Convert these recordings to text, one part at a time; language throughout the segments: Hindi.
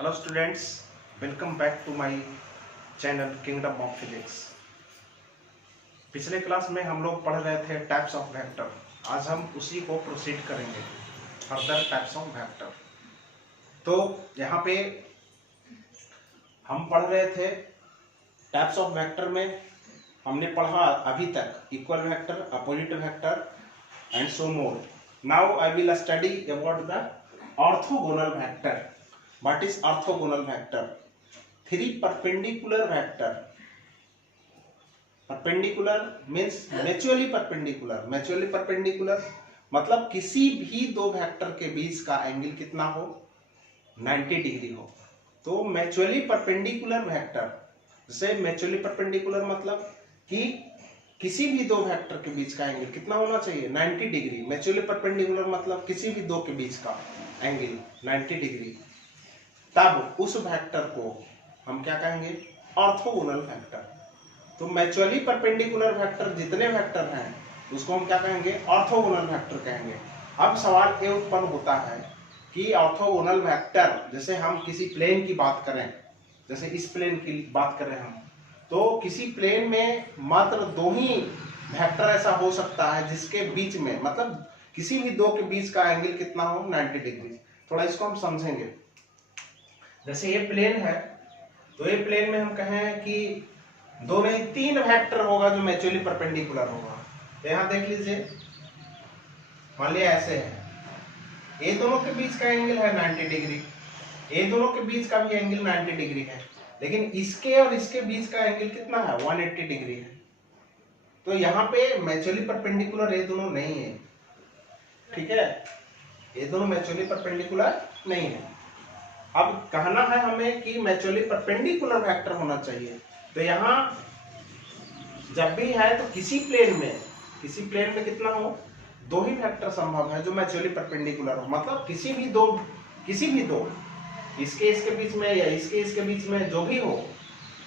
Hello students, welcome back to my channel kingdom of physics. पिछले क्लास में हम लोग पढ़ रहे थे टाइप्स ऑफ वेक्टर। आज हम उसी को प्रोसीड करेंगे, फर्दर टाइप्स ऑफ वेक्टर। तो यहाँ पे हम पढ़ रहे थे टाइप्स ऑफ वेक्टर में हमने पढ़ा अभी तक equal vector, opposite vector and so more. Now I will study about the orthogonal vector. What is orthogonal vector? Three perpendicular vector. Perpendicular means mutually perpendicular. Mutually perpendicular मतलब किसी भी दो वेक्टर के बीच का एंगल कितना हो, 90 डिग्री हो। तो म्यूचुअली परपेंडिकुलर वेक्टर, जैसे म्यूचुअली परपेंडिकुलर मतलब कि किसी भी दो वेक्टर के बीच का एंगल कितना होना चाहिए, 90 डिग्री। म्यूचुअली परपेंडिकुलर मतलब किसी भी दो के बीच का एंगल 90 डिग्री। तब उस वेक्टर को हम क्या कहेंगे, ऑर्थोगोनल वेक्टर। तो म्यूचुअली परपेंडिकुलर वेक्टर जितने वेक्टर हैं उसको हम क्या कहेंगे, ऑर्थोगोनल वेक्टर कहेंगे। अब सवाल ये उत्पन्न होता है कि ऑर्थोगोनल वेक्टर, जैसे हम किसी प्लेन की बात करें, जैसे इस प्लेन की बात करें हम, तो किसी प्लेन में मात्र दो ही वेक्टर ऐसा हो सकता है जिसके बीच में, मतलब किसी भी दो के बीच का एंगल कितना हो, 90 डिग्री। थोड़ा इसको हम समझेंगे। जैसे ये प्लेन है, तो ये प्लेन में हम कहें कि दो नहीं तीन वेक्टर होगा जो म्यूचुअली परपेंडिकुलर होगा। तो यहाँ देख लीजिए, मान लिया ऐसे है, ये दोनों के बीच का एंगल है 90 डिग्री, ये दोनों के बीच का भी एंगल 90 डिग्री है, लेकिन इसके और इसके बीच का एंगल कितना है, 180 डिग्री है। तो यहाँ पे म्यूचुअली परपेंडिकुलर ये दोनों नहीं है, ठीक है, ये दोनों म्यूचुअली परपेंडिकुलर नहीं है। अब कहना है हमें कि म्यूचुअली परपेंडिकुलर वेक्टर होना चाहिए। तो यहाँ जब भी है तो किसी प्लेन में कितना हो, दो ही वेक्टर संभव है जो म्यूचुअली परपेंडिकुलर हो। मतलब किसी भी दो इसके बीच में या इसके बीच में जो भी हो,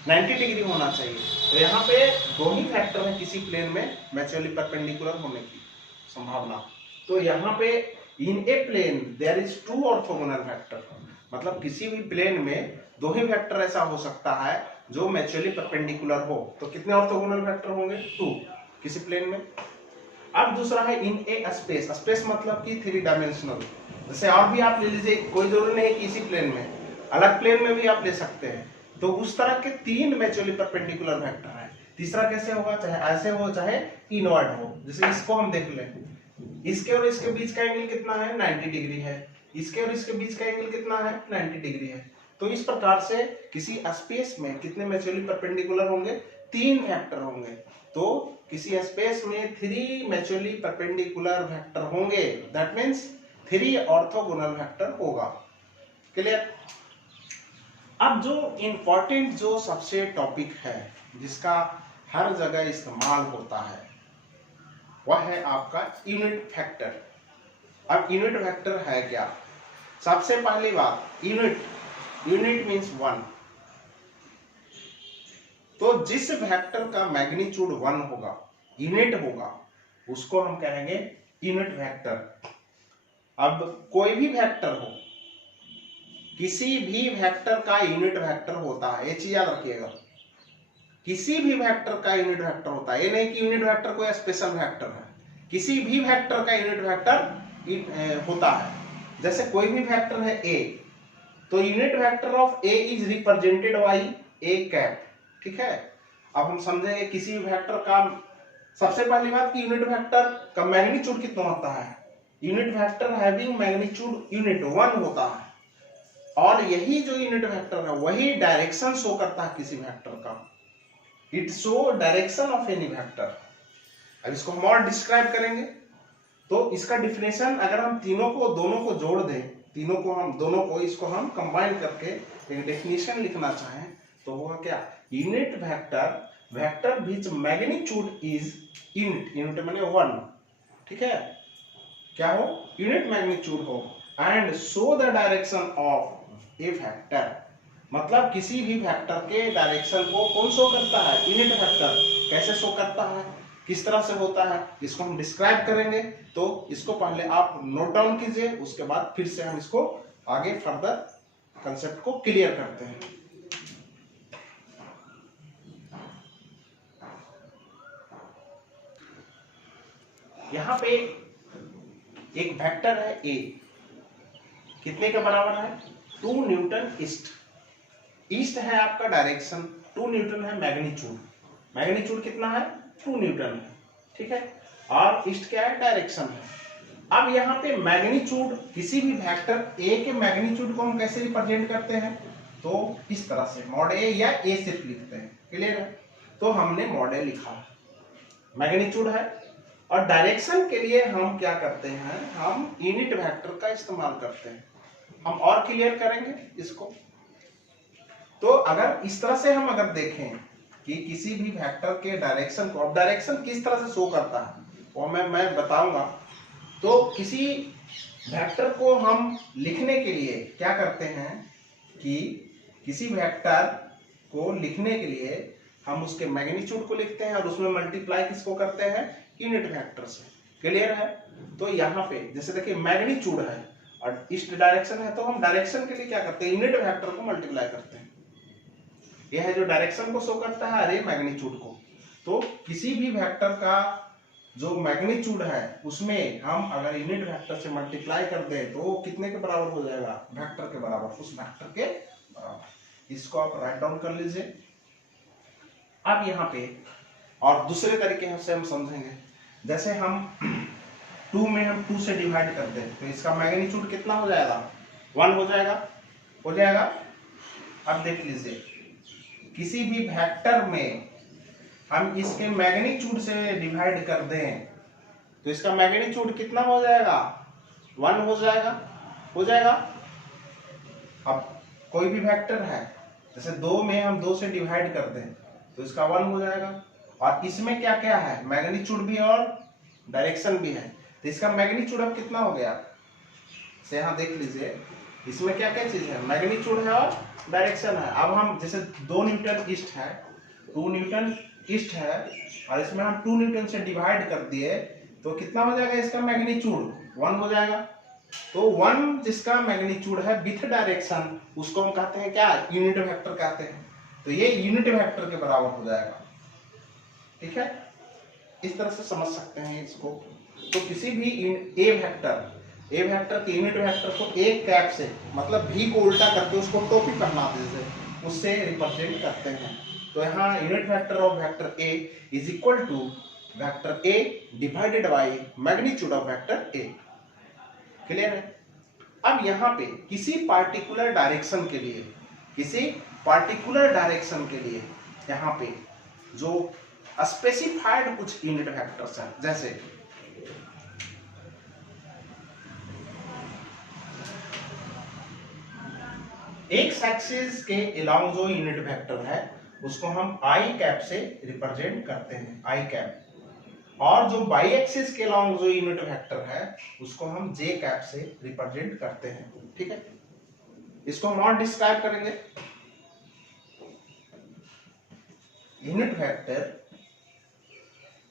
90 डिग्री होना चाहिए। तो यहाँ पे दो ही वेक्टर है किसी प्लेन में म्यूचुअली परपेंडिकुलर होने की संभावना। तो यहाँ पे in a plane there is two orthogonal vector, मतलब किसी भी प्लेन में दो ही वेक्टर ऐसा हो सकता है जो म्यूचुअली परपेंडिकुलर हो। तो कितने ऑर्थोगोनल वेक्टर होंगे, 2 किसी प्लेन में। अब दूसरा है इन ए स्पेस। स्पेस मतलब कि 3 डायमेंशनल। जैसे और भी आप ले लीजिए, कोई जरूरी नहीं कि इसी प्लेन में, अलग प्लेन में भी आप ले सकते हैं। तो उस तरह के 3 म्यूचुअली परपेंडिकुलर वेक्टर है। तीसरा कैसे होगा, चाहे ऐसे हो चाहे इनवर्ड हो। जैसे इसको हम देख लें, इसके और इसके बीच का एंगल कितना है, 90 डिग्री है, इसके और इसके बीच का एंगल कितना है, 90 डिग्री है। तो इस प्रकार से किसी स्पेस में कितने म्यूचुअली परपेंडिकुलर होंगे, 3 वेक्टर होंगे। तो किसी स्पेस में 3 म्यूचुअली परपेंडिकुलर वेक्टर होंगे, दैट मींस 3 ऑर्थोगोनल वेक्टर होगा। क्लियर। अब जो इंपॉर्टेंट जो सबसे टॉपिक है जिसका हर जगह इस्तेमाल होता है, वह है आपका यूनिट वेक्टर। अब यूनिट वेक्टर है क्या, सबसे पहली बात, यूनिट मींस 1। तो जिस वेक्टर का मैग्नीट्यूड 1 होगा, यूनिट होगा, उसको हम कहेंगे यूनिट वेक्टर। अब कोई भी वेक्टर हो, किसी भी वेक्टर का यूनिट वेक्टर होता है, ये चीज याद रखिएगा। किसी भी वेक्टर का यूनिट वेक्टर होता है, ये नहीं कि यूनिट वेक्टर कोई स्पेशल वेक्टर है, किसी भी वेक्टर का यूनिट वेक्टर होता है। जैसे कोई भी वेक्टर है a, तो unit vector of a is represented by a cap, ठीक है। अब हम समझेंगे किसी भी वेक्टर का, सबसे पहली बात कि यूनिट वेक्टर का मैग्नीट्यूड कितना होता है, unit vector having magnitude unit 1 होता है, और यही जो यूनिट वेक्टर है वही डायरेक्शन शो करता है किसी वेक्टर का। It show direction of any vector. अब इसको हम और डिस्क्राइब करेंगे। तो इसका डिफिनेशन अगर हम दोनों को जोड़ दें, दोनों को इसको हम कंबाइन करके एक डेफिनेशन लिखना चाहें तो होगा क्या, unit vector which magnitude is unit माने 1, ठीक है, क्या हो, यूनिट मैग्नीट्यूड हो, and show the direction of A vector. मतलब किसी भी वेक्टर के डायरेक्शन को कौन शो करता है, यूनिट वेक्टर। कैसे शो करता है, किस तरह से होता है, इसको हम डिस्क्राइब करेंगे। तो इसको पहले आप नोट डाउन कीजिए, उसके बाद फिर से हम इसको आगे फर्दर कंसेप्ट को क्लियर करते हैं। यहां पे एक वेक्टर है ए, कितने के बराबर है? 2 न्यूटन ईस्ट। ईस्ट है आपका डायरेक्शन, 2 न्यूटन है मैग्नीट्यूड। मैग्नीट्यूड कितना है? 2 न्यूटन है, ठीक है। और ईस्ट क्या है? डायरेक्शन है। अब यहाँ पे मैग्नीट्यूड, किसी भी वेक्टर ए के मैग्नीट्यूड को हम कैसे रिप्रेजेंट करते हैं? तो इस तरह से मॉड ए या ए सिर्फ लिखते हैं, क्लियर है। तो हमने मॉड ए लिखा, मैग्नीट्यूड है। और डायरेक्शन के लिए हम क्या करते हैं? हम यूनिट वेक्टर का इस्तेमाल करते हैं। हम और क्लियर करेंगे इसको। तो अगर इस तरह से हम अगर देखें कि किसी भी वेक्टर के डायरेक्शन को, अब डायरेक्शन किस तरह से शो करता है वो मैं बताऊंगा। तो किसी वेक्टर को हम लिखने के लिए क्या करते हैं कि किसी वेक्टर को लिखने के लिए हम उसके मैग्नीट्यूड को लिखते हैं और उसमें मल्टीप्लाई किसको करते हैं? यूनिट वेक्टर से, क्लियर है। तो यहाँ पे जैसे देखिए मैग्नीट्यूड है और ईस्ट डायरेक्शन है, तो हम डायरेक्शन के लिए क्या करते हैं? यूनिट वेक्टर को मल्टीप्लाई करते हैं। यह है जो डायरेक्शन को शो करता है, अरे मैग्नीट्यूड को। तो किसी भी वेक्टर का जो मैग्नीट्यूड है उसमें हम अगर यूनिट वेक्टर से मल्टीप्लाई कर दें तो वो कितने के बराबर हो जाएगा? वेक्टर के बराबर, उस वेक्टर के बराबर। इसको आप राइट डाउन कर लीजिए। अब यहाँ पे और दूसरे तरीके से हम समझेंगे। जैसे हम 2 में हम 2 से डिवाइड कर दें तो इसका मैग्नीट्यूड कितना हो जाएगा? 1 हो जाएगा, हो जाएगा। अब देख लीजिए, किसी भी वेक्टर में हम इसके मैग्नीट्यूड से डिवाइड कर दें तो इसका मैग्नीट्यूड कितना हो जाएगा? 1 हो जाएगा, हो जाएगा। अब कोई भी वेक्टर है, जैसे 2 में हम 2 से डिवाइड कर दें तो इसका 1 हो जाएगा। और इसमें क्या क्या है? मैग्नीट्यूड भी और डायरेक्शन भी है। तो इसका मैग्नीट्यूड अब कितना हो गया? से यहाँ देख लीजिए, इसमें क्या क्या चीज है? मैग्नीट्यूड है और डायरेक्शन है। अब हम जैसे 2 न्यूटन ईस्ट है, 2 न्यूटन ईस्ट है और इसमें हम 2 न्यूटन से डिवाइड कर दिए तो कितना हो जाएगा? इसका मैग्नीट्यूड 1 हो जाएगा। तो 1 जिसका मैग्नीट्यूड है विथ डायरेक्शन, उसको हम कहते हैं क्या? यूनिट वेक्टर कहते हैं। तो ये यूनिट वेक्टर के बराबर हो जाएगा, ठीक है। इस तरह से समझ सकते हैं इसको। तो किसी भी ए वेक्टर के यूनिट वेक्टर को एक कैप से, मतलब भी को उल्टा करके उसको टोपी पहना देते, उससे रिप्रेजेंट करते हैं। तो यहाँ unit vector of vector A is equal to vector A divided by magnitude of vector A, clear है। अब यहाँ पे किसी पार्टिकुलर डायरेक्शन के लिए, किसी पार्टिकुलर डायरेक्शन के लिए यहाँ पे जो स्पेसिफाइड कुछ यूनिट वेक्टर्स हैं, जैसे एक्स एक्सिस के अलोंग जो यूनिट वेक्टर है उसको हम आई कैप से रिप्रेजेंट करते हैं, आई कैप। और जो बाई एक्सिस के अलोंग जो यूनिट वेक्टर है उसको हम जे कैप से रिप्रेजेंट करते हैं, ठीक है। इसको हम और डिस्क्राइब करेंगे। Unit vector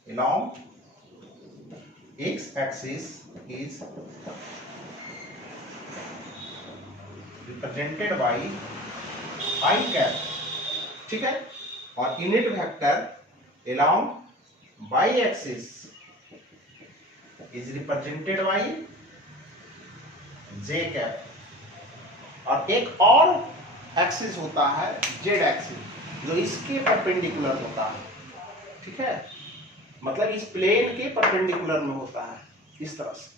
along x axis is represented by I cap, ठीक है। और unit vector along y axis is represented by j cap। और एक और एक्सिस होता है z एक्सिस, जो इसके परपेंडिकुलर होता है, ठीक है। मतलब इस प्लेन के परपेंडिकुलर में होता है, इस तरह से,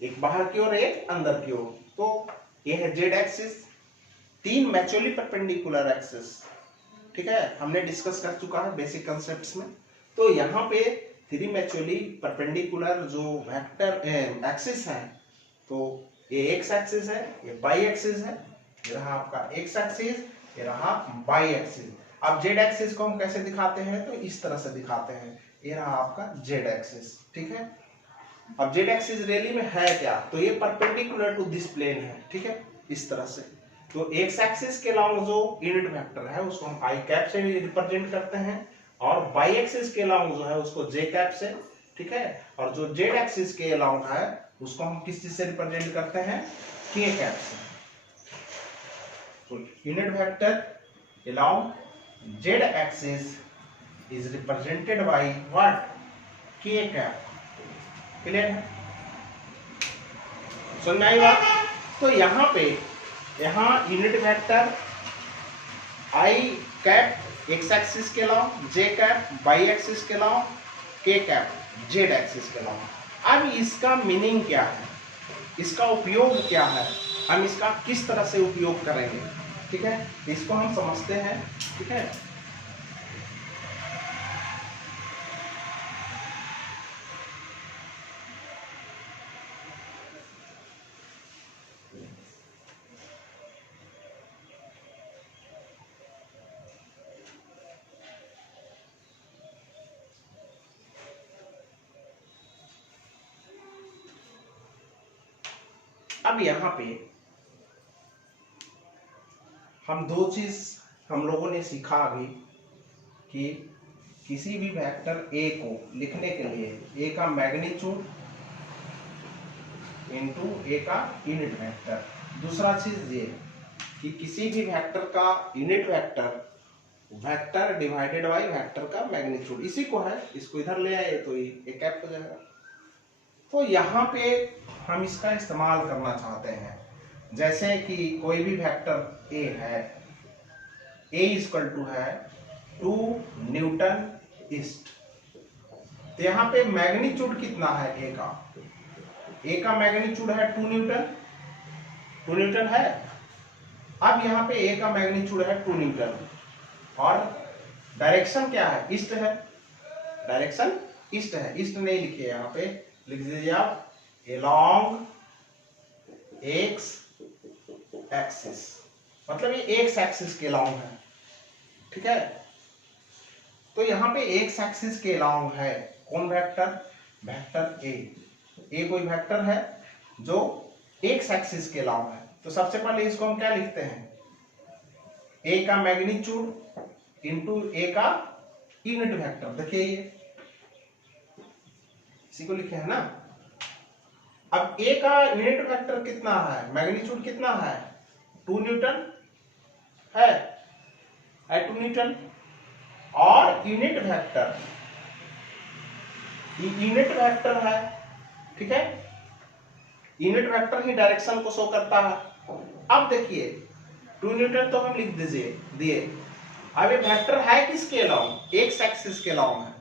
एक बाहर की ओर एक अंदर की ओर। तो ये है Z axis, 3 maturely perpendicular axis, ठीक है। हमने डिस्कस कर चुका है बेसिक कंसेप्ट्स में। तो यहाँ पे 3 मैच्योरली परपेंडिकुलर जो वेक्टर एक्सिस है, तो ये एक्स एक्सिस है, ये वाई एक्सिस है, ये रहा आपका एक्स एक्सिस, ये रहा वाई एक्सिस। अब जेड एक्सिस को हम कैसे दिखाते हैं? तो इस तरह से दिखाते हैं, ये रहा आपका जेड एक्सिस, ठीक है। अब जेड एक्सिस रियली में है क्या? तो ये परपेंडिकुलर टू दिस प्लेन है, ठीक है, इस तरह से। तो एक्स एक्सिस के अलोंग जो यूनिट वेक्टर है उसको हम आई कैप से रिप्रेजेंट करते हैं, और वाई एक्सिस के अलोंग जो है उसको जे कैप से, ठीक है। और जो जेड एक्सिस के अलोंग है उसको हम किस चीज से रिप्रेजेंट करते हैं, के कैप से। तो unit vector along Z axis is represented by what, के कैप। क्लियर है, सुन में आई बात। तो यहाँ पे यूनिट वेक्टर आई कैप एक्स एक्सिस के अलावा, जे कैप वाई एक्सिस के अलावा, के कैप जेड एक्सिस के अलावा। अब इसका मीनिंग क्या है, इसका उपयोग क्या है, हम इसका किस तरह से उपयोग करेंगे, ठीक है, इसको हम समझते हैं। ठीक है, अब यहाँ पे हम दो चीज हम लोगों ने सीखा अभी कि किसी भी वेक्टर ए को लिखने के लिए ए का मैग्नीट्यूड इनटू ए का यूनिट वेक्टर। दूसरा चीज ये कि किसी भी वेक्टर का unit vector vector divided by vector का मैग्नीट्यूड, इसी को है, इसको इधर ले आए तो ये एक कैप हो जाएगा। तो यहाँ पे हम इसका इस्तेमाल करना चाहते हैं, जैसे कि कोई भी वेक्टर ए है, ए इक्वल टू है 2 न्यूटन ईस्ट। तो यहाँ पे मैग्नीट्यूड कितना है ए का, ए का मैग्नीट्यूड है 2 न्यूटन, 2 न्यूटन है। अब यहाँ पे ए का मैग्नीट्यूड है 2 न्यूटन और डायरेक्शन क्या है, ईस्ट है, डायरेक्शन ईस्ट है। ईस्ट नहीं लिखिए, यहाँ पे लिख दीजिए आप along एक्स एक्सिस, मतलब ये एक्स एक्सिस के along है। ठीक है, तो यहाँ पे एक्स एक्सिस के along है कौन वेक्टर, वेक्टर ए कोई वेक्टर है जो एक्स एक्सिस के along है। तो सबसे पहले इसको हम क्या लिखते हैं, ए का मैग्नीट्यूड इंटू ए का यूनिट वेक्टर। देखिए ये इसी को लिखे है ना। अब ए का यूनिट वेक्टर कितना है, मैग्नीट्यूड कितना है, 2 न्यूटन है 2 न्यूटन, और यूनिट वेक्टर है। ठीक है, यूनिट वेक्टर ही डायरेक्शन को शो करता है। अब देखिए 2 न्यूटन तो हम लिख दिए। अब ये वेक्टर है किसके अलाउंग, एक्स एक्सिस के अलाउंग है,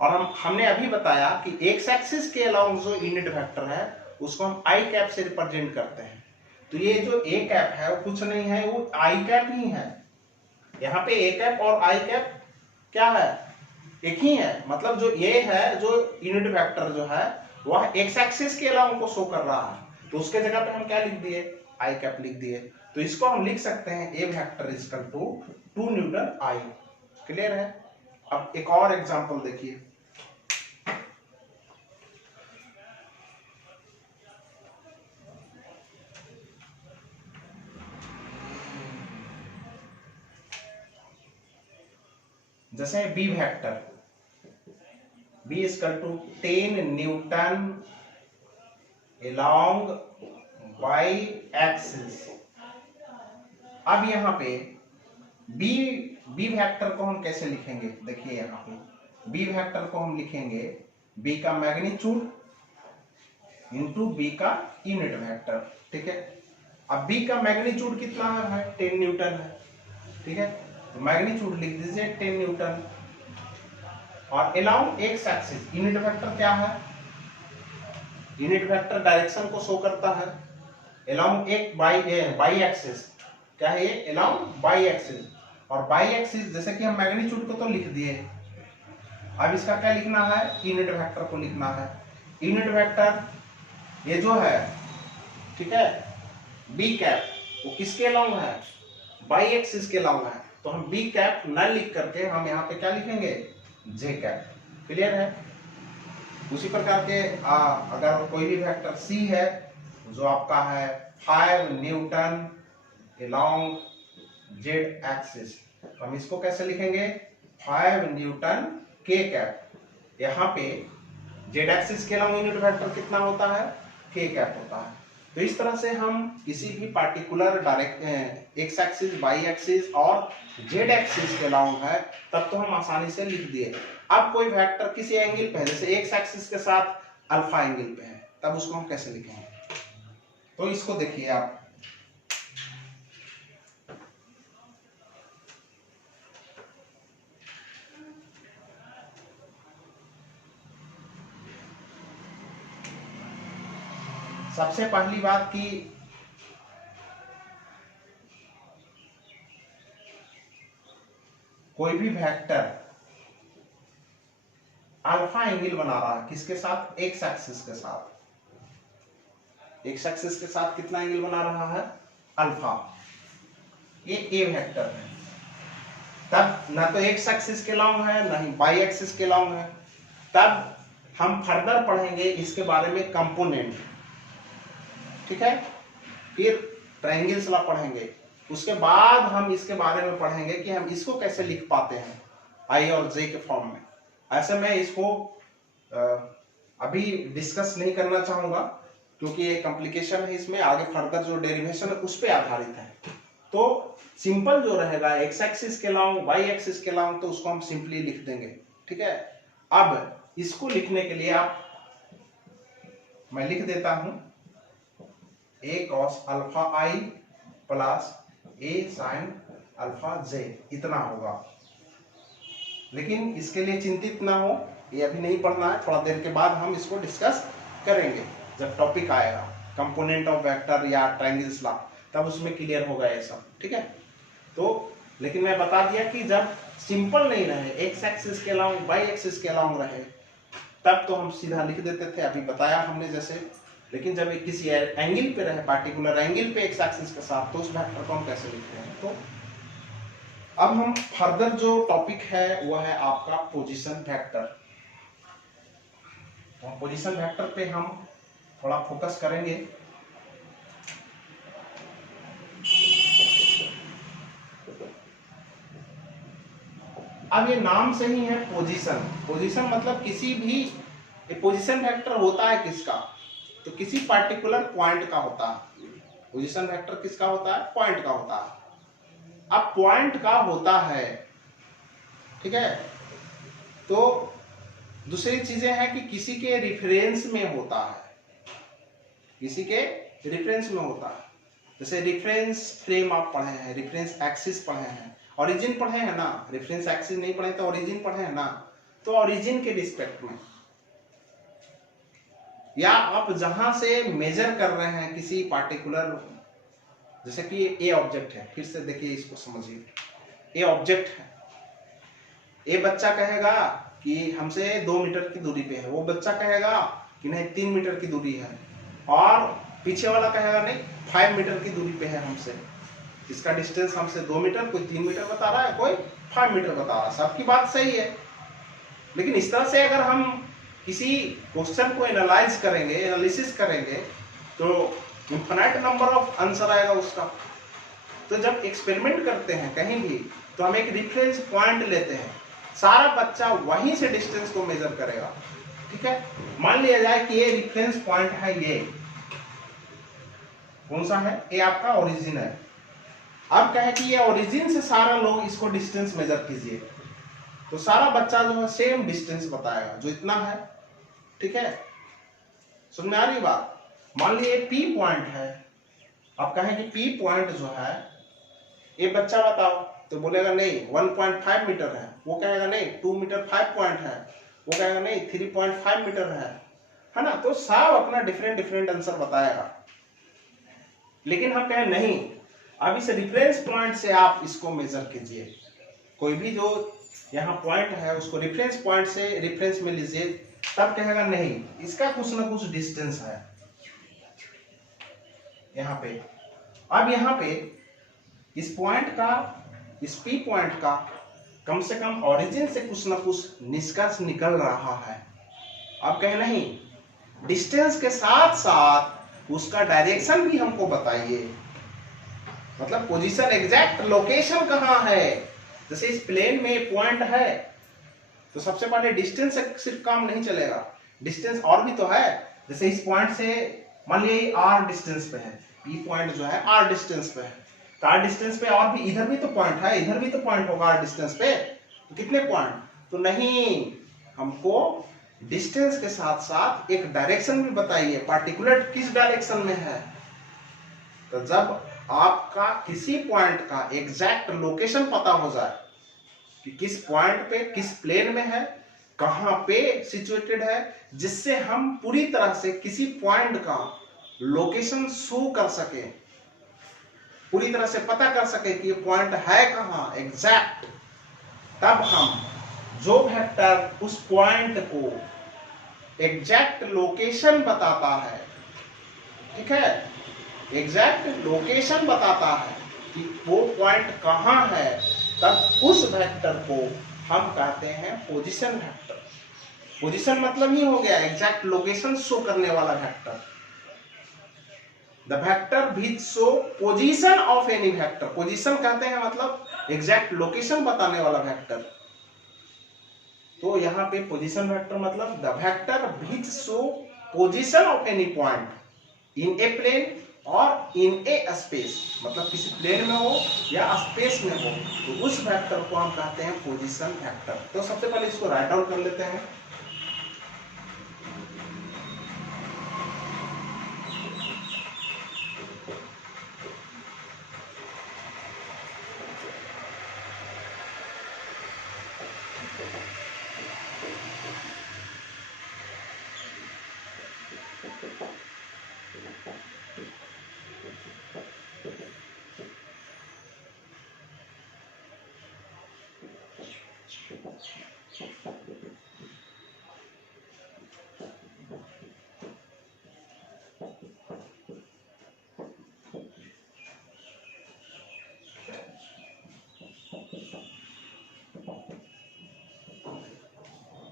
और हमने अभी बताया कि एक्स एक्सिस के अलाउंग जो यूनिट वेक्टर है उसको हम आई कैप से रिप्रेजेंट करते हैं। तो ये जो ए कैप है वो कुछ नहीं है, वो आई कैप ही है। यहाँ पे ए कैप और आई कैप क्या है, एक ही है। मतलब जो ए है, जो यूनिट वेक्टर जो है वह एक्स एक्सिस के अलाउंग को शो कर रहा है, तो उसके जगह पे हम क्या लिख दिए, आई कैप लिख दिए। तो इसको हम लिख सकते हैं A vector equal to 2 newton I. Clear है। अब एक और एग्जांपल देखिए, जैसे B vector, B equal to 10 newton along Y axis. अब यहाँ पे बी वेक्टर को हम कैसे लिखेंगे, देखिए यहाँ पे बी वेक्टर को हम लिखेंगे बी का मैग्नीट्यूड इंटू बी का यूनिट वेक्टर। ठीक है, अब बी का मैग्नीट्यूड कितना है, 10 न्यूटन है। ठीक है, तो मैग्नीट्यूड लिख दीजिए 10 न्यूटन, और along x axis unit vector क्या है, यूनिट वेक्टर डायरेक्शन को शो करता है। अलोंग एक बाई एक्सिस क्या है, ये अलोंग बाई एक्सिस, और बाई एक्सिस जैसे कि हम मैग्नीट्यूड को तो लिख दिए, अब इसका क्या लिखना है, यूनिट वेक्टर को लिखना है। यूनिट वेक्टर ये जो है, ठीक है, बी कैप वो किसके अलोंग है, बाई एक्सिस के अलोंग है। तो हम बी कैप न लिख करके हम यहाँ पे क्या लिखेंगे, जे कैप। क्लियर है। उसी प्रकार के अगर कोई भी वेक्टर सी है जो आपका है 5 न्यूटन अलोंग जेड एक्सिस, तो हम इसको कैसे लिखेंगे, 5 न्यूटन के कैप। यहाँ पे जेड एक्सिस के अलोंग यूनिट वेक्टर कितना होता है, के कैप होता है। तो इस तरह से हम किसी भी particular direct X axis, Y axis और जेड एक्सिस के लॉन्ग है तब तो हम आसानी से लिख दिए। अब कोई वेक्टर किसी एंगल पे है, जैसे एक्स एक्सिस के साथ अल्फा एंगल पे है, तब उसको हम कैसे लिखेंगे? तो इसको देखिए आप, सबसे पहली बात कि कोई भी वेक्टर अल्फा एंगल बना रहा है किसके साथ? एक्स एक्सिस के साथ। एक्स एक्सिस के साथ कितना एंगल बना रहा है? अल्फा। ये ए वेक्टर है, तब ना तो एक्स एक्सिस के लॉन्ग है ना ही वाई एक्सिस के लॉन्ग है। तब हम फर्दर पढ़ेंगे इसके बारे में कंपोनेंट, ठीक है? फिर ट्रायंगल्स ला पढ़ेंगे, उसके बाद हम इसके बारे में पढ़ेंगे कि हम इसको कैसे लिख पाते हैं आई और जे के फॉर्म में। ऐसे मैं इसको अभी डिस्कस नहीं करना चाहूंगा क्योंकि ये कॉम्प्लिकेशन है, इसमें आगे फर्दर जो डेरिवेशन है उस पर आधारित है। तो सिंपल जो रहेगा एक्स एक्सिस के लॉन्ग, वाई एक्सिस के लॉन्ग, तो उसको हम सिंपली लिख देंगे, ठीक है? अब इसको लिखने के लिए मैं लिख देता हूं ए कॉस अल्फा आई प्लस ए साइन अल्फा जे, इतना होगा। लेकिन इसके लिए चिंतित ना हो, ये अभी नहीं पढ़ना है, थोड़ा देर के बाद हम इसको डिस्कस करेंगे जब टॉपिक आएगा कंपोनेंट ऑफ वेक्टर या ट्रायंगल्स लॉ, तब उसमें क्लियर होगा ये सब, ठीक है? तो लेकिन मैं बता दिया कि जब सिंपल नहीं रहे, एक्स एक्सिस के लॉन्ग वाई एक्सिस के लॉन्ग रहे, तब तो हम सीधा लिख देते थे, अभी बताया हमने जैसे। लेकिन जब किसी एंगल पे रहे, पार्टिकुलर एंगल पे एक्स एक्सिस के साथ, तो उस वेक्टर को हम कैसे लिखते हैं? तो अब हम फर्दर जो टॉपिक है वो है आपका पोजीशन वेक्टर। पोजीशन वेक्टर पे हम थोड़ा फोकस करेंगे। अब ये नाम से ही है पोजीशन। पोजीशन मतलब किसी भी पोजीशन वेक्टर होता है किसका? तो किसी पार्टिकुलर पॉइंट का होता है। पोजीशन वेक्टर किसका होता है? पॉइंट का होता है। अब पॉइंट का होता है, ठीक है? तो दूसरी चीजें हैं कि किसी के रेफरेंस में होता है, किसी के रेफरेंस में होता है। जैसे रेफरेंस फ्रेम आप पढ़े हैं, रेफरेंस एक्सिस पढ़े हैं, ओरिजिन पढ़े हैं ना? रेफरेंस एक्सिस नहीं पढ़े तो ओरिजिन पढ़े हैं ना? तो ओरिजिन के रिस्पेक्ट में, या आप जहां से मेजर कर रहे हैं किसी पार्टिकुलर, जैसे कि ए ऑब्जेक्ट है, फिर से देखिए इसको समझिए। ए ऑब्जेक्ट है, ए बच्चा कहेगा कि हमसे 2 मीटर की दूरी पे है, वो बच्चा कहेगा कि नहीं 3 मीटर की दूरी है, और पीछे वाला कहेगा नहीं 5 मीटर की दूरी पे है हमसे। इसका डिस्टेंस हमसे 2 मीटर, कोई 3 मीटर बता रहा है, कोई 5 मीटर बता रहा है, सबकी बात सही है। लेकिन इस तरह से अगर हम किसी क्वेश्चन को एनालाइज करेंगे, एनालिसिस करेंगे, तो इनफिनाइट नंबर ऑफ आंसर आएगा उसका। तो जब एक्सपेरिमेंट करते हैं कहीं भी, तो हम एक रेफरेंस पॉइंट लेते हैं, सारा बच्चा वहीं से डिस्टेंस को मेजर करेगा, ठीक है? मान लिया जाए कि ये रेफरेंस पॉइंट है, ये कौन सा है? ये आपका ओरिजिन है। अब कहे कि ये ओरिजिन से सारा लोग इसको डिस्टेंस मेजर कीजिए, तो सारा बच्चा जो है सेम डिस्टेंस बताएगा, जो इतना है, ठीक है? समझ में आ रही बात? मान लीजिए पी पॉइंट है, आप कहें कि पी पॉइंट जो है, ये बच्चा बताओ, तो बोलेगा नहीं 1.5 मीटर है, वो कहेगा नहीं 2 मीटर 5 पॉइंट है, वो कहेगा नहीं 3.5 मीटर है ना? तो सब अपना डिफरेंट डिफरेंट आंसर बताएगा। लेकिन हम कहें नहीं, अब इस रेफरेंस पॉइंट से आप इसको मेजर कीजिए, कोई भी जो यहाँ पॉइंट है उसको रेफरेंस पॉइंट से रेफरेंस में लीजिए, तब कहेगा नहीं इसका कुछ ना कुछ डिस्टेंस है यहाँ पे। अब यहाँ पे इस पॉइंट का, इस पी पॉइंट का कम से कम ओरिजिन से कुछ ना कुछ निष्कर्ष निकल रहा है। अब कहे नहीं, डिस्टेंस के साथ साथ उसका डायरेक्शन भी हमको बताइए, मतलब पोजीशन, एग्जैक्ट लोकेशन कहाँ है। जैसे इस प्लेन में पॉइंट है, तो सबसे पहले डिस्टेंस से सिर्फ काम नहीं चलेगा, डिस्टेंस और भी तो है। जैसे इस पॉइंट से मान लीजिए r डिस्टेंस पे है, p पॉइंट जो है r डिस्टेंस पे है, तो r डिस्टेंस पे और भी इधर भी तो पॉइंट है, इधर भी तो पॉइंट होगा r डिस्टेंस पे, तो कितने पॉइंट, तो नहीं, हमको डिस्टेंस के साथ साथ एक डायरेक्शन भी बताइए, पार्टिकुलर किस डायरेक्शन में है। तो जब आपका किसी पॉइंट का एग्जैक्ट लोकेशन पता हो जाए कि किस पॉइंट पे किस प्लेन में है, कहां पे सिचुएटेड है, जिससे हम पूरी तरह से किसी पॉइंट का लोकेशन शो कर सके, पूरी तरह से पता कर सके कि ये पॉइंट है कहां एग्जैक्ट, तब हम जो वेक्टर उस पॉइंट को एग्जैक्ट लोकेशन बताता है, ठीक है, एग्जैक्ट लोकेशन बताता है कि वो पॉइंट कहां है, तब उस वेक्टर को हम कहते हैं पोजीशन वेक्टर। पोजीशन मतलब ही हो गया एग्जैक्ट लोकेशन शो करने वाला vector. The vector which show position of any vector, position कहते हैं मतलब एग्जैक्ट लोकेशन बताने वाला वेक्टर। तो यहाँ पे पोजीशन वेक्टर मतलब the vector which show position of any point in a plane और इन ए स्पेस, मतलब किसी प्लेन में हो या स्पेस में हो, तो उस वेक्टर को हम कहते हैं पोजीशन वेक्टर। तो सबसे पहले इसको राइट डाउन कर लेते हैं।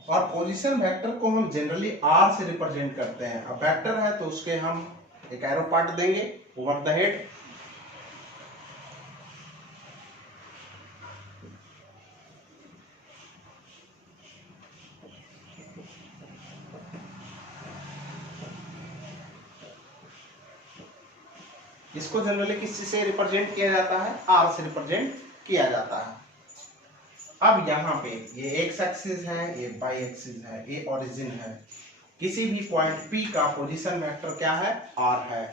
और पोजीशन वेक्टर को हम जनरली r से रिप्रेजेंट करते हैं। अब वेक्टर है तो उसके हम एक एरो पार्ट देंगे ओवर द हेड, इसको जनरली किस से रिप्रेजेंट किया जाता है, r से रिप्रेजेंट किया जाता है। अब यहाँ पे ये एक्स एक्सिस है, ये वाई एक्सिस है, ये ओरिजिन है, किसी भी पॉइंट P का पोजीशन वेक्टर क्या है, r है।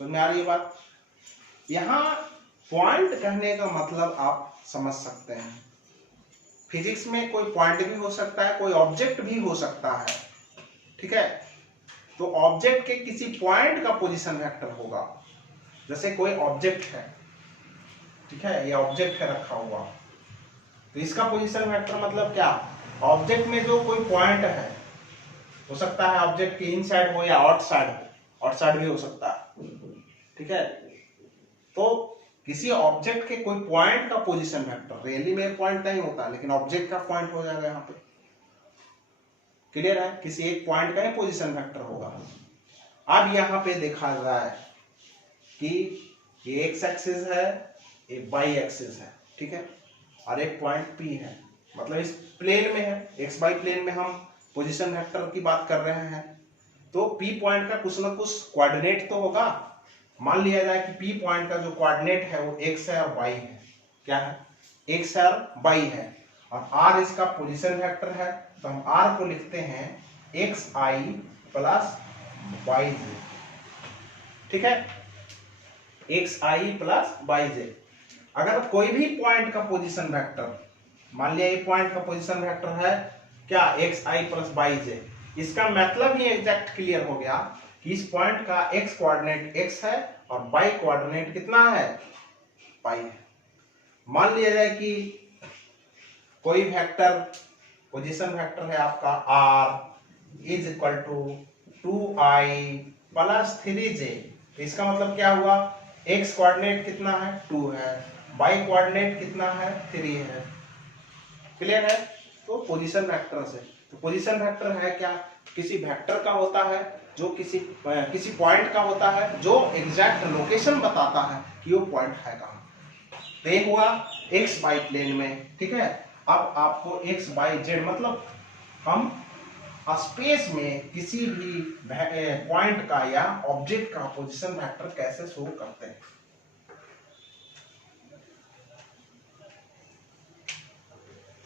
समझ में आ रही है बात। यहाँ पॉइंट कहने का मतलब आप समझ सकते हैं, फिजिक्स में कोई पॉइंट भी हो सकता है, कोई ऑब्जेक्ट भी हो सकता है, ठीक है। तो ऑब्जेक्ट के किसी पॉइंट का पोजीशन वेक्टर होगा। जैसे कोई ऑब्जेक्ट है, ठीक है, ये ऑब्जेक्ट है रखा हुआ, तो इसका पोजीशन वेक्टर मतलब क्या, ऑब्जेक्ट में जो कोई पॉइंट है, हो सकता है ऑब्जेक्ट के इनसाइड हो या आउटसाइड हो, आउटसाइड भी हो सकता है, ठीक है। तो किसी ऑब्जेक्ट के कोई पॉइंट का पोजीशन वेक्टर, रियली में पॉइंट नहीं होता लेकिन ऑब्जेक्ट का पॉइंट हो जाएगा यहाँ पे, क्लियर है, किसी एक पॉइंट का ही पोजीशन वेक्टर होगा। अब यहाँ पे देखा जाए कि ये एक्स एक्सिस है, ये वाई एक्सिस है, ठीक है, और एक पॉइंट P है, मतलब इस प्लेन में है, एक्स वाई प्लेन में हम पोजीशन वेक्टर की बात कर रहे हैं। तो P पॉइंट का कुछ ना कुछ कोऑर्डिनेट तो होगा। मान लिया जाए कि P पॉइंट का जो कोऑर्डिनेट है वो x है और y है, क्या है, x है और y है, और r इसका पोजीशन वेक्टर है, तो हम r को लिखते हैं xi प्लस yj, ठीक है, xi प्लस yj। अगर कोई भी पॉइंट का पोजीशन वेक्टर, मान लिया ये पॉइंट का पोजीशन वेक्टर है क्या, xi प्लस yj, इसका मतलब ही एग्जैक्ट क्लियर हो गया कि इस पॉइंट का x कोऑर्डिनेट x है और y कोऑर्डिनेट कितना है, y है। मान लिया जाए कि कोई वेक्टर पोजीशन वेक्टर है आपका r is equal to 2i plus 3j, तो इसका मतलब क्या हुआ, x कोऑर्डिनेट कितना है, 2 है, y कोऑर्डिनेट कितना है, 3 है, क्लियर है। तो पोजीशन वेक्टर से, तो पोजीशन वेक्टर है क्या, किसी वेक्टर का होता है जो किसी पॉइंट का होता है जो एग्जैक्ट लोकेशन बताता है कि वो पॉइंट है कहाँ। तो ये हुआ एक्स वाई प्लेन में, ठीक है। अब आपको एक्स वाई जेड मतलब हम स्पेस में किसी भी पॉइंट का या ऑब्जेक्ट का पोजीशन वेक्टर कैसे शो करते हैं।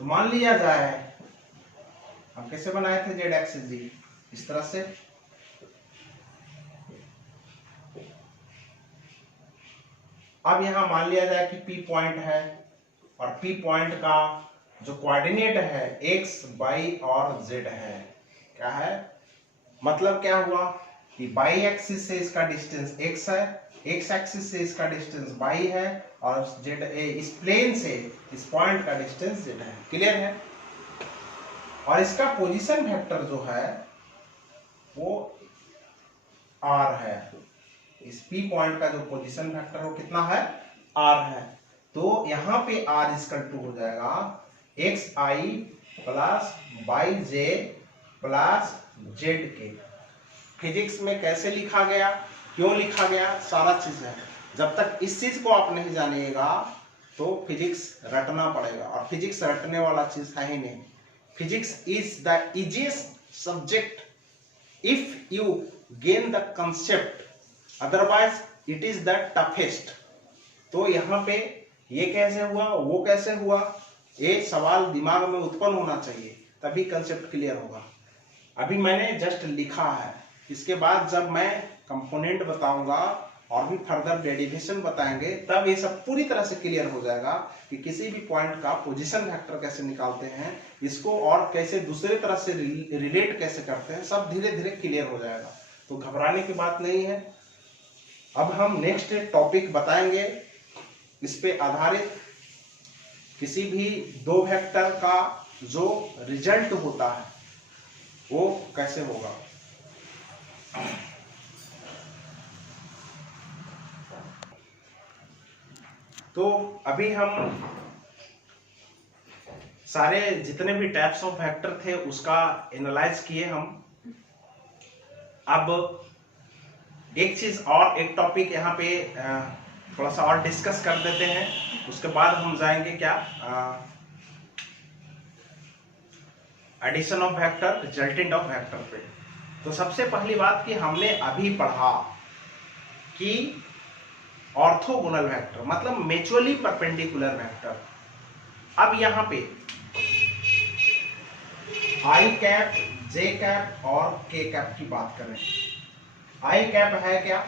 तो मान लिया जाए हम कैसे बनाए थे जेड एक्सिस जी, इस तरह से। अब यहां मान लिया जाए कि P पॉइंट है और P पॉइंट का जो कोऑर्डिनेट है x, y और z है। क्या है मतलब, क्या हुआ कि y एक्सिस से इसका डिस्टेंस x है, x एक्सिस से इसका डिस्टेंस y है और z इस प्लेन से इस पॉइंट का डिस्टेंस z है। क्लियर है। और इसका पोजीशन वेक्टर जो है वो r है। इस P पॉइंट का जो पोजीशन वेक्टर हो कितना है, r है। तो यहां पे r इक्वल टू हो जाएगा xi plus yj plus zk। Physics में कैसे लिखा गया, क्यों लिखा गया, सारा चीज है। जब तक इस चीज को आप नहीं जानिएगा तो फिजिक्स रटना पड़ेगा, और फिजिक्स रटने वाला चीज है ही नहीं। Physics is the easiest subject if you gain the concept, otherwise it is the toughest. तो यहाँ पे ये कैसे हुआ, वो कैसे हुआ, ये सवाल दिमाग में उत्पन्न होना चाहिए, तभी कंसेप्ट क्लियर होगा। अभी मैंने जस्ट लिखा है, इसके बाद जब मैं कंपोनेंट बताऊंगा और भी फर्दर डेरिवेशन बताएंगे, तब ये सब पूरी तरह से क्लियर हो जाएगा कि किसी भी पॉइंट का पोजीशन वेक्टर कैसे निकालते हैं, इसको और कैसे दूसरे तरह से रिलेट कैसे करते हैं, सब धीरे धीरे क्लियर हो जाएगा। तो घबराने की बात नहीं है। अब हम नेक्स्ट टॉपिक बताएंगे, इस पे आधारित किसी भी दो वेक्टर का जो रिजल्ट होता है वो कैसे होगा। तो अभी हम सारे जितने भी टाइप्स ऑफ वेक्टर थे उसका एनालाइज किए हम। अब एक चीज और, एक टॉपिक यहाँ पे थोड़ा सा और डिस्कस कर देते हैं, उसके बाद हम जाएंगे क्या, addition of vector, resultant of vector पे। तो सबसे पहली बात कि हमने अभी पढ़ा कि ऑर्थोगोनल वेक्टर मतलब म्यूचुअली परपेंडिकुलर वेक्टर। अब यहाँ पे आई कैप, जे कैप और के कैप की बात करें। आई कैप है क्या,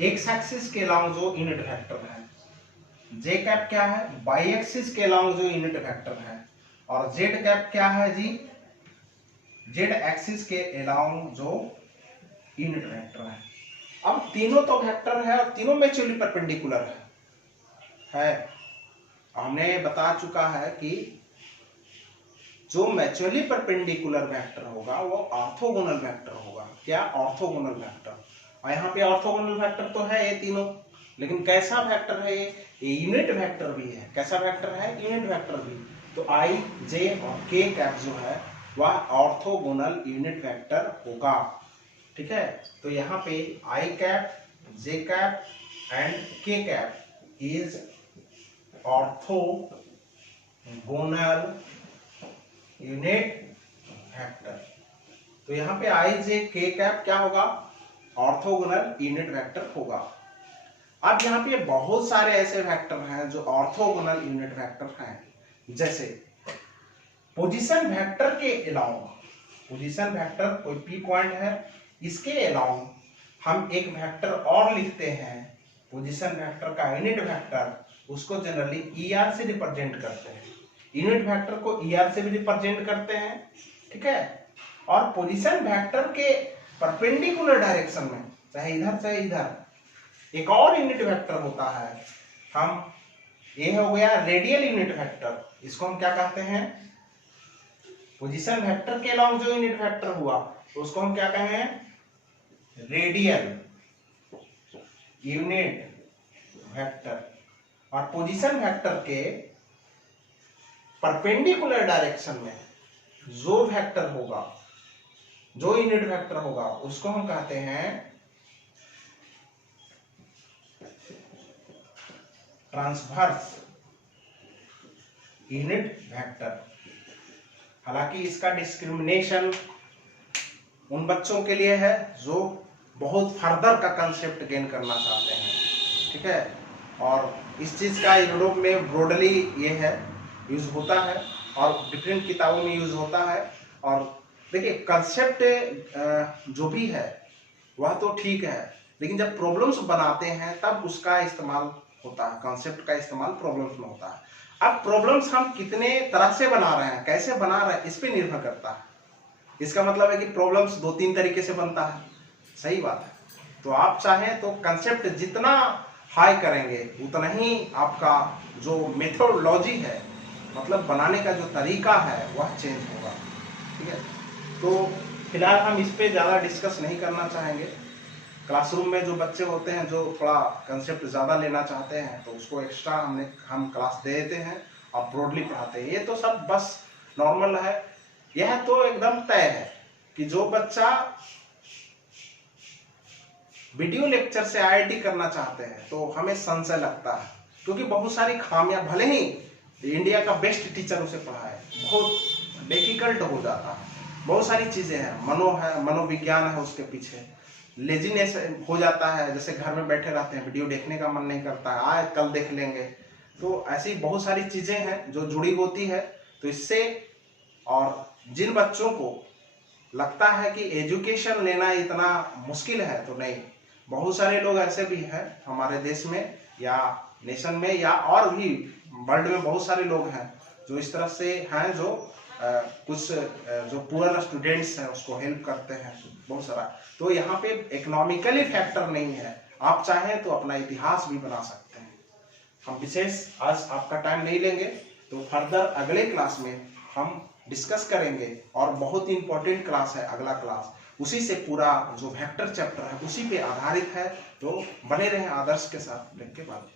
एक्स एक्सिस के लॉन्ग जो यूनिट वेक्टर है। जे कैप क्या है, वाई एक्सिस के लॉन्ग जो यूनिट वेक्टर है। और जेड कैप क्या है जी, जेड एक्सिस के अलोंग जो यूनिट वेक्टर है। अब तीनों तो वेक्टर है और तीनों म्यूचुअली परपेंडिकुलर है। हमने बता चुका है कि जो म्यूचुअली परपेंडिकुलर वेक्टर होगा वो ऑर्थोगोनल वेक्टर होगा। क्या, ऑर्थोगोनल वेक्टर। और यहाँ पे ऑर्थोगोनल वेक्टर तो है ये तीनों, लेकिन कैसा वेक्टर है ये यूनिट वेक्टर भी है। कैसा वेक्टर है, यूनिट वेक्टर भी। तो आई, जे और के कैप जो है वह ऑर्थोगोनल यूनिट वेक्टर होगा। ठीक है। तो यहाँ पे आई कैप, जे कैप एंड के cap is orthogonal unit vector. तो यहाँ पे आई, जे, के कैप क्या होगा, ऑर्थोगोनल यूनिट वेक्टर होगा। अब यहाँ पे बहुत सारे ऐसे वेक्टर हैं जो ऑर्थोगोनल यूनिट वेक्टर हैं, जैसे पोजीशन वेक्टर के अलावा, पोजीशन वेक्टर कोई पी पॉइंट है, इसके अलावा हम एक वेक्टर और लिखते हैं, पोजीशन वेक्टर का यूनिट वेक्टर, उसको जनरली ईआर से रिप्रेजेंट करते हैं। यूनिट वेक्टर को ईआर से भी रिप्रेजेंट करते हैं। ठीक है। और पोजीशन वेक्टर के परपेंडिकुलर डायरेक्शन में, चाहे इधर चाहे इधर, एक और यूनिट वेक्टर होता है। हम, ये हो गया रेडियल यूनिट वेक्टर, इसको हम क्या कहते हैं, पोजीशन वेक्टर के अलावा जो यूनिट वेक्टर हुआ तो उसको हम क्या कहें, रेडियल यूनिट वेक्टर। और पोजीशन वेक्टर के परपेंडिकुलर डायरेक्शन में जो वेक्टर होगा, जो यूनिट वेक्टर होगा, उसको हम कहते हैं ट्रांसवर्स यूनिट वेक्टर। हालांकि इसका डिस्क्रिमिनेशन उन बच्चों के लिए है जो बहुत फर्दर का कंसेप्ट गेन करना चाहते हैं, ठीक है। और इस चीज़ का यूरोप में ब्रॉडली ये है यूज होता है और डिफरेंट किताबों में यूज होता है। और देखिए कंसेप्ट जो भी है वह तो ठीक है, लेकिन जब प्रॉब्लम्स बनाते हैं तब उसका इस्तेमाल होता है, कॉन्सेप्ट का इस्तेमाल प्रॉब्लम्स में होता है। अब प्रॉब्लम्स हम कितने तरह से बना रहे हैं, कैसे बना रहे हैं, इस पे निर्भर करता है। इसका मतलब है कि प्रॉब्लम्स 2-3 तरीके से बनता है, सही बात है। तो आप चाहें तो कंसेप्ट जितना हाई करेंगे उतना ही आपका जो मेथोडोलॉजी है, मतलब बनाने का जो तरीका है वह चेंज होगा, ठीक है। तो फिलहाल हम इस पे ज़्यादा डिस्कस नहीं करना चाहेंगे। क्लासरूम में जो बच्चे होते हैं जो थोड़ा कंसेप्ट ज़्यादा लेना चाहते हैं तो उसको एक्स्ट्रा हम क्लास दे देते हैं और ब्रॉडली पढ़ाते हैं। ये तो सब बस नॉर्मल है। यह तो एकदम तय है कि जो बच्चा वीडियो लेक्चर से आईआईटी करना चाहते हैं तो हमें संशय लगता है, क्योंकि बहुत सारी खामियां, भले ही इंडिया का बेस्ट टीचर उसे पढ़ाए, बहुत डिफिकल्ट हो जाता है। बहुत सारी चीजें हैं, मनोविज्ञान है उसके पीछे, लेजीनेस हो जाता है, जैसे घर में बैठे रहते हैं, वीडियो देखने का मन नहीं करता है, आए कल देख लेंगे। तो ऐसी बहुत सारी चीजें हैं जो जुड़ी होती है। तो इससे, और जिन बच्चों को लगता है कि एजुकेशन लेना इतना मुश्किल है, तो नहीं, बहुत सारे लोग ऐसे भी हैं हमारे देश में या नेशन में या और भी वर्ल्ड में बहुत सारे लोग हैं जो इस तरह से हैं, जो कुछ जो पुअर स्टूडेंट्स हैं उसको हेल्प करते हैं, बहुत सारा। तो यहाँ पे इकोनॉमिकली फैक्टर नहीं है, आप चाहें तो अपना इतिहास भी बना सकते हैं। हम विशेष आज आपका टाइम नहीं लेंगे, तो फर्दर अगले क्लास में हम डिस्कस करेंगे, और बहुत ही इंपॉर्टेंट क्लास है अगला क्लास, उसी से पूरा जो वेक्टर चैप्टर है उसी पे आधारित है। तो बने रहें आदर्श के साथ, ब्रेक के बाद।